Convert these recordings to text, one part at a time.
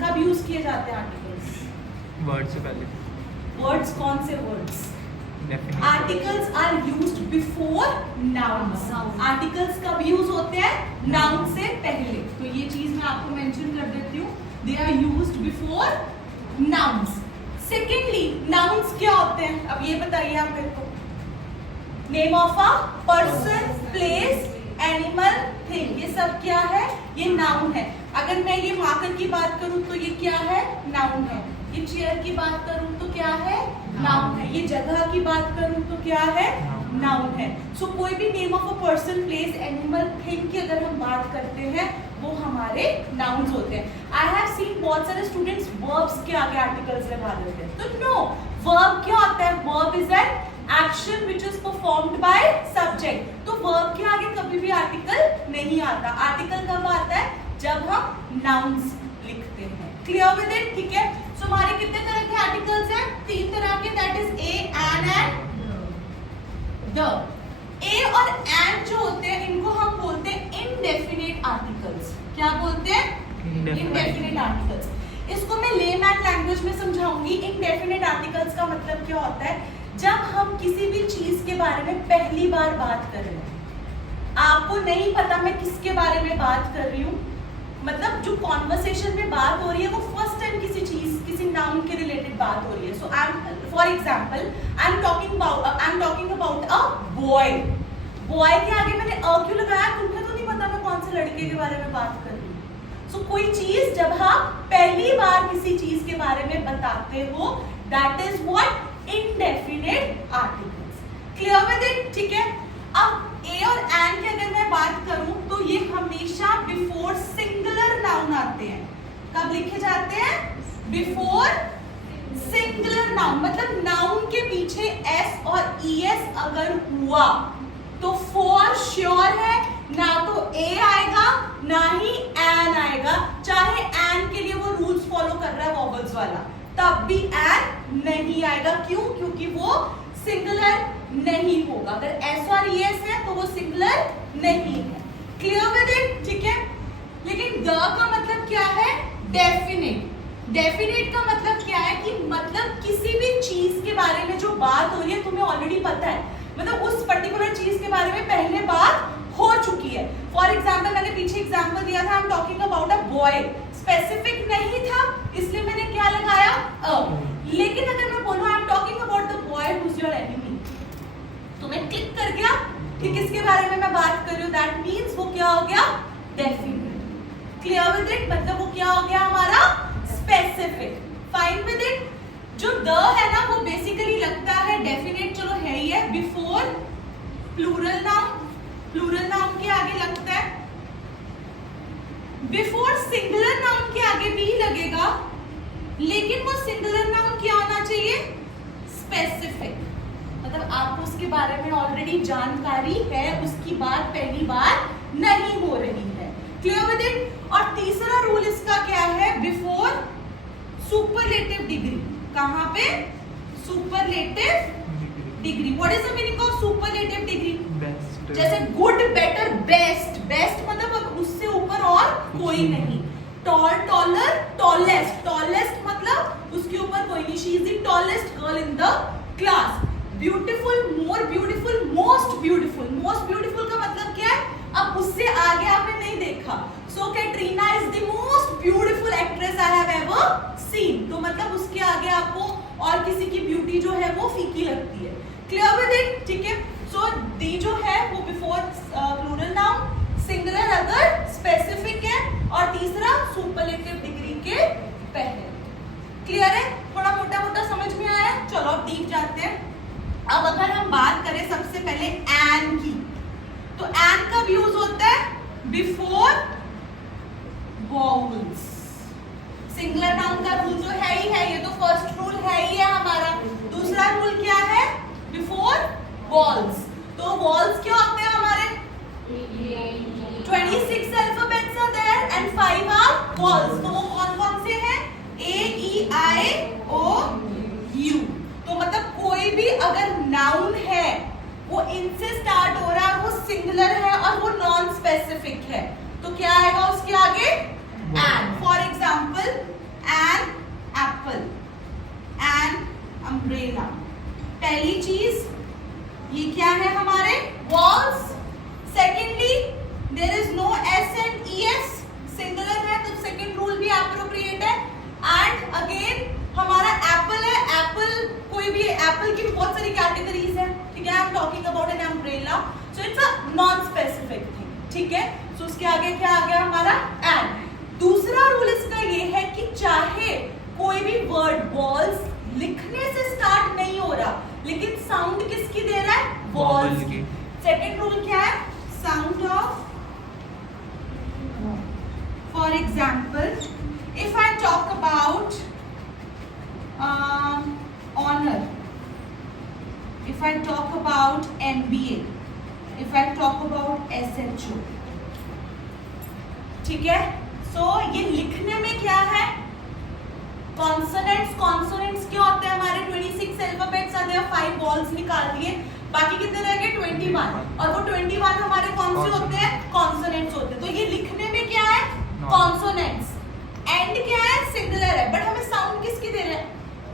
कब यूज किए जाते हैं आर्टिकल्स? वर्ड से पहले। वर्ड्स, कौन से words? Articles are used before nouns. Articles कब यूज होते हैं? नाउन से पहले। तो ये चीज मैं आपको मेंशन कर देती हूँ, they are used before nouns. Secondly, nouns क्या होते हैं? अब ये बताइए आप मेरे को। Name of a person, place, animal, thing, ये सब क्या है? ये नाउन है। अगर मैं ये मार्कर की बात करूं तो ये क्या है? नाउन है। ये चेयर की बात करूं तो क्या है? नाउन है। ये जगह की बात करूं तो क्या है? नाउन है। सो कोई भी name of a person, place, animal, thing की अगर हम बात करते हैं वो हमारे नाउन्स होते हैं। आई हैव सीन बहुत सारे स्टूडेंट्स वर्ब्स के आगे आर्टिकल्स लगा देते हैं, तो नो, वर्ब क्या होता है? Verb is an action which is performed by subject. तो वर्ब के आगे कभी भी आर्टिकल नहीं आता। आर्टिकल कब आता है? जब हम नाउन्स लिखते हैं। Clear with it? ठीक है। सो हमारे कितने तरह के आर्टिकल्स हैं? 3 तरह के, that is a, an and the. A और एन जो होते हैं इनको हम बोलते हैं इनडेफिनेट आर्टिकल्स। क्या बोलते हैं? Indefinite articles. इसको मैं लेमैन लैंग्वेज में समझाऊंगी। इनडेफिनेट आर्टिकल्स का मतलब क्या होता है? जब हम किसी भी चीज के बारे में पहली बार बात कर रहे हैं, आपको नहीं पता मैं किसके बारे में बात कर रही हूँ, मतलब जो कॉन्वर्सेशन में बात हो रही है वो फर्स्ट टाइम किसी चीज, किसी नाउन के रिलेटेड बात हो रही है। So I am, for example, I am talking about a boy. Boy के आगे मैंने अ क्यों लगाया? तुम्हें तो नहीं पता मैं कौन से लड़के के बारे में बात कर रही हूँ। सो कोई चीज जब आप पहली बार किसी चीज के बारे में बताते हो, that is what? Indefinite articles. Clear with it? ठीक है। अब ए और एन की अगर मैं बात करूं तो ये हमेशा बिफोर सिंगुलर नाउन आते हैं। कब लिखे जाते हैं? Before singular noun. मतलब नाउन के पीछे एस और ईएस अगर हुआ तो फॉर श्योर है ना तो ए आएगा ना ही एन आएगा। चाहे एन के लिए वो रूल्स फॉलो कर रहा है वॉवल्स वाला, तब भी एन नहीं आएगा। क्यों? क्योंकि वो सिंगुलर नहीं होगा। अगर एस और ईएस है तो वो सिंगुलर नहीं है। Clear with it? ठीक है। लेकिन द का मतलब क्या है? डेफिनेट। डेफिनेट का मतलब क्या है? कि मतलब किसी भी चीज के बारे में जो बात हो रही है तुम्हें ऑलरेडी पता है, मतलब उस पर्टिकुलर चीज के बारे में पहले बात हो चुकी है। फॉर एग्जाम्पल, मैंने पीछे एग्जाम्पल दिया था, आई am talking about a boy. Specific नहीं था इसलिए मैंने क्या लगाया? अ। लेकिन अगर मैं बोलूं आई am talking about the boy who is your enemy, तो मैं क्लिक कर गया कि किसके बारे में मैं बात कर रही हूँ, दैट मीन्स वो क्या हो गया? डेफिनेट। Clear with it? मतलब वो क्या हो गया हमारा? स्पेसिफिक। Fine with it? जो द है ना वो बेसिकली लगता है डेफिनेट, चलो है ही है, before plural noun. Plural noun के आगे लगता है, बिफोर सिंगुलर नाउन के आगे भी लगेगा, लेकिन वो सिंगुलर नाउन क्या होना चाहिए? स्पेसिफिक। मतलब आपको उसके बारे में ऑलरेडी जानकारी है, उसकी बात पहली बार नहीं हो रही है। Clear with it? और तीसरा रूल इसका क्या है? Before superlative degree. कहां पे? Superlative degree. What is the meaning of superlative degree? Best. जैसे गुड, बेटर, बेस्ट। बेस्ट मतलब उससे ऊपर और कोई नहीं। Toll, taller, tallest. टॉलेस्ट मतलब उसके ऊपर कोई नहीं। She is the tallest girl in the class. Beautiful, more beautiful, most beautiful. Most beautiful का मतलब क्या है? अब उससे आगे आपने नहीं देखा। So Katrina is the most beautiful actress I have ever seen. तो मतलब उसके आगे आपको और किसी की ब्यूटी जो है वो फीकी लगती है। Clear with it? ठीक है। सो दी जो है वो बिफोर प्लूरल नाउन, सिंगुलर अगर स्पेसिफिक है, और तीसरा सुपरलेटिव डिग्री के पहले। क्लियर है? थोड़ा मोटा मोटा समझ में आया? चलो अब डीप जाते हैं। अब अगर हम बात करें सबसे पहले एन की, तो एन कब यूज होता है? Before vowels. सिंगुलर नाउन का रूल तो है ही है, ये तो फर्स्ट रूल है ही है हमारा। दूसरा रूल क्या है? Before walls. तो वॉल्स क्या होते हैं हमारे? 26 alphabets are there and 5 are vowels. तो वो कौन कौन से हैं? A, E, I, O, U। तो मतलब कोई भी अगर नाउन है वो इनसे स्टार्ट हो रहा है, वो सिंगुलर है और वो नॉन स्पेसिफिक है, तो क्या आएगा उसके आगे? And. For example it's a non specific thing, ठीक है। सो उसके आगे क्या आ गया हमारा एंड। दूसरा रूल इसका ये है कि चाहे कोई भी वर्ड बॉल्स लिखने से स्टार्ट नहीं हो रहा, लेकिन साउंड किसकी दे रहा है, बॉल्स की। सेकंड रूल क्या है, sound of, for example if I talk about honor, if I talk about MBA, if I talk about SHO, ठीक है। सो ये लिखने में क्या है, कॉन्सोनेंट्स। कॉन्सोनेंट्स क्या होते हैं हमारे 26 अल्फाबेट्स आते हैं, 5 बॉल्स निकाल दिए, बाकी कितने रह गए 21, और वो 21 हमारे कौन से होते हैं, कॉन्सोनेंट्स होते हैं। तो ये लिखने में क्या है, कॉन्सोनेंट्स। एंड क्या है, सिंगुलर है, बट हमें साउंड किसकी दे रहे हैं,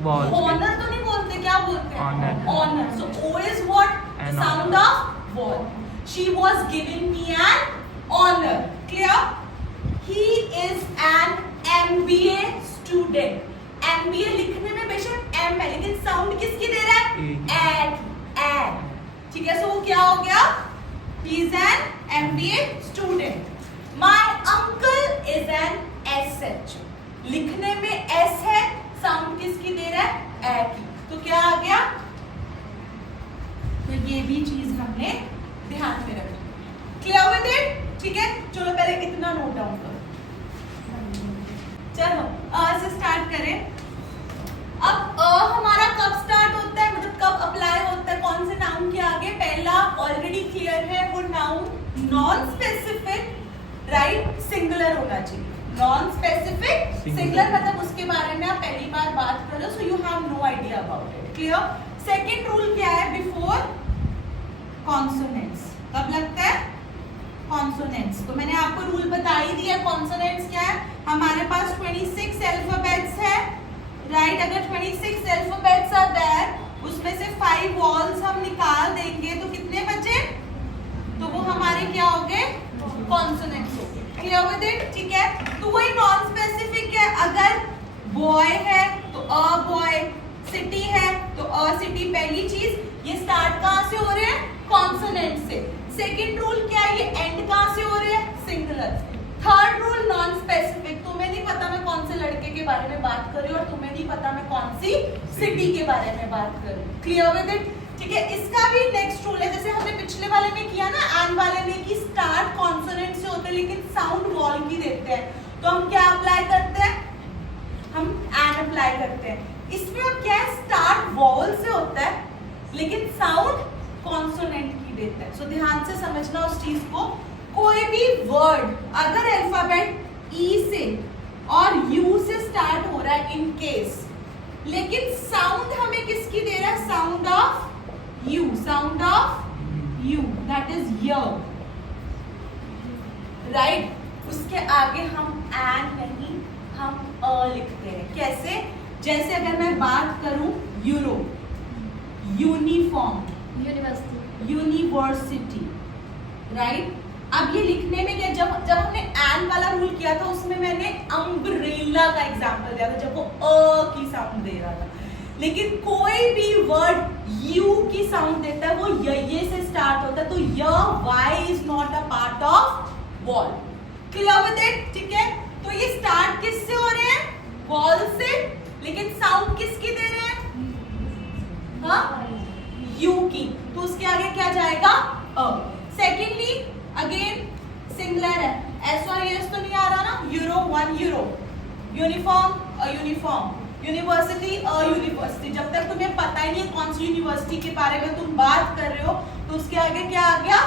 ऑनर तो नहीं बोलते, क्या बोलते हैं, honour. So O is what, sound of vowel. She was giving me an honour, clear. He is an MBA student. MBA लिखने में बेशक M है, लेकिन साउंड किसकी दे रहा है, एन, ठीक है। सो वो क्या हो गया, ही is an MBA student. My uncle is an SH, लिखने में S है, साउंड किसकी दे रहा है, ए की। तो क्या आ गया, तो ये भी चीज हमने ध्यान में रखी। क्लियर विद इट, ठीक है। चलो पहले इतना नोट डाउन करो। चलो अ से स्टार्ट करें। अब अ हमारा कब स्टार्ट होता है, मतलब कब अप्लाई होता है, कौन से नाउन के आगे। पहला ऑलरेडी क्लियर है, वो noun non specific, right, singular होना चाहिए। नॉन स्पेसिफिक सिंगुलर मतलब उसके बारे में आप पहली बार बात कर रहे हो, so you have no idea about it, clear. Second rule क्या है, बिफोर कॉन्सोनेंट्स। कब लगता है, कॉन्सोनेंट्स। तो मैंने आपको रूल बता ही दिया, कॉन्सोनेंट्स क्या है, हमारे पास 26 अल्फाबेट्स है, राइट। अगर 26 अल्फाबेट्स आर देयर, उसमें से 5 वॉल्स हम निकाल देंगे, तो कितने बचे, तो वो हमारे क्या हो गए, कॉन्सोनेंट्स हो गए। क्लियर विद इट, ठीक है। तो वही नॉन स्पेसिफिक है, अगर बॉय है तो अ बॉय, सिटी है तो अ सिटी, पहली चीज। ये स्टार्ट कहां से हो रहे हैं, कॉन्सोनेंट से। सेकंड रूल क्या है, ये एंड कहां से हो रहे हैं, सिंगुलर से। थर्ड रूल नॉन स्पेसिफिक, तुम्हें नहीं पता मैं कौन से लड़के के बारे में बात कर रही हूँ, और तुम्हें नहीं पता मैं कौन सी सिटी के बारे में बात कर रही हूँ। क्लियर विद इट, ठीक है। इसका भी नेक्स्ट रूल है, जैसे हमने पिछले वाले में किया ना, एंड वाले में, कि स्टार्ट कॉन्सोनेंट से होते हैं लेकिन साउंड वॉल की देते हैं, तो हम क्या अप्लाई करते हैं, हम एंड अप्लाई करते हैं। इसमें अब क्या है, स्टार्ट वॉल से होता है लेकिन साउंड कॉन्सोनेंट की देता है। सो ध्यान से समझना उस चीज को। कोई भी वर्ड अगर अल्फाबेट ई से और यू से स्टार्ट हो रहा है इन केस, लेकिन साउंड हमें किसकी दे रहा है, sound of you, sound of you, that is य, राइट। उसके आगे हम एन नहीं, हम अ लिखते हैं। कैसे, जैसे अगर मैं बात करूं यूरो, यूनिफॉर्म, यूनिवर्सिटी, राइट। अब ये लिखने में क्या, जब हमने एन वाला रूल किया था, उसमें मैंने अम्ब्रेला का एग्जांपल दिया था, जब वो अ की साउंड दे रहा था। लेकिन कोई भी वर्ड यू की साउंड देता है, वो ये से स्टार्ट होता है, तो य, Y is not a part of vowel. Clear with it, ठीक है। तो ये स्टार्ट किससे हो रहे हैं, वॉल से, लेकिन साउंड किसकी दे रहे हैं, हाँ, यू की। तो उसके आगे क्या जाएगा, अ। सेकेंडली अगेन सिंगुलर है, SYS तो नहीं आ रहा ना, euro 1 euro, uniform a uniform, university a university. जब तक तुम्हें पता ही नहीं है कौन सी यूनिवर्सिटी के बारे में तुम बात कर रहे हो, तो उसके आगे क्या आ गया,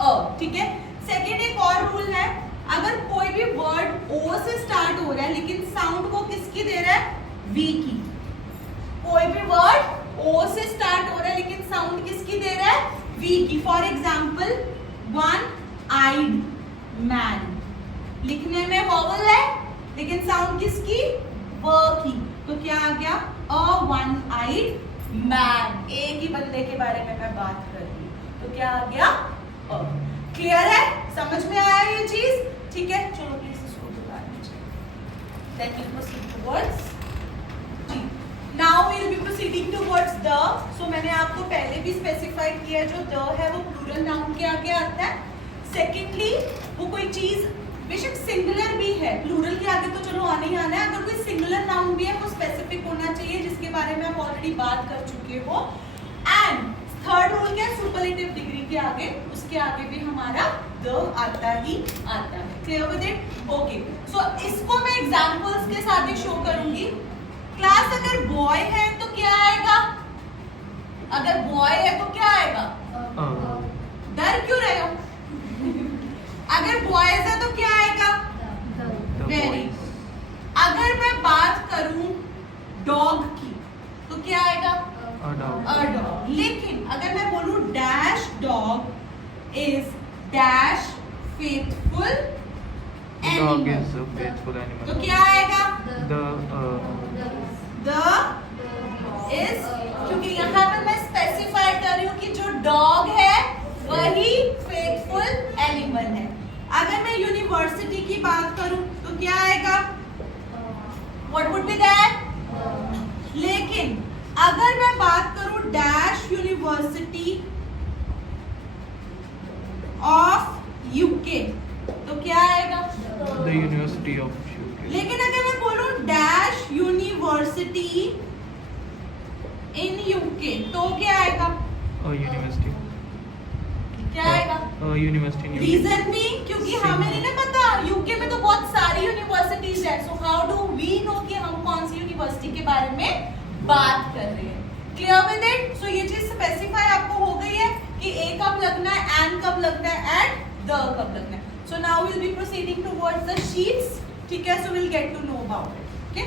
अ, ठीक है। सेकेंड एक और रूल है, अगर कोई भी वर्ड ओ से स्टार्ट हो रहा है लेकिन साउंड वो किसकी दे रहा है, वी की। कोई भी वर्ड ओ से स्टार्ट हो रहा है लेकिन साउंड किसकी दे रहा है, वी की। For example one eyed man, लिखने में वॉवल है लेकिन साउंड किसकी, व की। तो क्या आ गया, अ वन आइड मैन, एक ही बंदे के बारे में मैं बात कर रही हूँ, तो क्या आ गया, क्लियर है, समझ में आया ये चीज, ठीक है। चलो प्लीज इसको दोबारा नीचे, then we proceed towards G. Now we will be proceeding towards the. So मैंने आपको पहले भी स्पेसिफाई किया जो द है वो प्लूरल नाउन के आगे आता है. सेकेंडली वो कोई चीज बेशक सिंगुलर भी है, प्लूरल के आगे तो चलो आने ही आना है. अगर कोई सिंगुलर नाउन भी है वो स्पेसिफिक होना चाहिए, जिसके बारे में आप ऑलरेडी बात कर चुके हो. एंड थर्ड रूल क्या है, सुपरलेटिव डिग्री के आगे, उसके आगे भी हमारा द आता ही आता है. Clear with it? ओके. सो इसको मैं एग्जांपल्स के साथ ही शो करूंगी. क्लास अगर बॉय है तो क्या आएगा? अगर बॉय है तो क्या आएगा? डर क्यों रहे हो? अगर बॉयज है तो क्या आएगा? वेरी. अगर मैं बात करूं डॉग की तो क्या आएगा? A dog. लेकिन अगर मैं बोलूं dash dog is dash faithful Dog animal, is a faithful animal. तो क्या आएगा? The द इज, क्योंकि यहाँ पे मैं स्पेसिफाई कर रही हूँ कि जो डॉग है वही फेथफुल एनिमल है. अगर मैं यूनिवर्सिटी की बात करूं तो क्या आएगा? What would be that? लेकिन अगर मैं बात करूं डैश यूनिवर्सिटी ऑफ यूके तो क्या आएगा? the University of UK. लेकिन अगर मैं बोलूं डैश यूनिवर्सिटी इन यूके तो क्या आएगा? A university. क्या आएगा? A university in UK. Reason भी क्योंकि हमें नहीं ना पता, यूके में तो बहुत सारी यूनिवर्सिटीज है. So how do we know कि हम कौन सी यूनिवर्सिटी के बारे में बात कर रहे हैं? Clear with it? सो ये चीज स्पेसिफाई आपको हो गई है कि ए कब लगना है, एंड कब लगना है, एंड द कब लगना है. So now will be proceeding towards the sheets. ठीक है, so will get to know about it. Okay.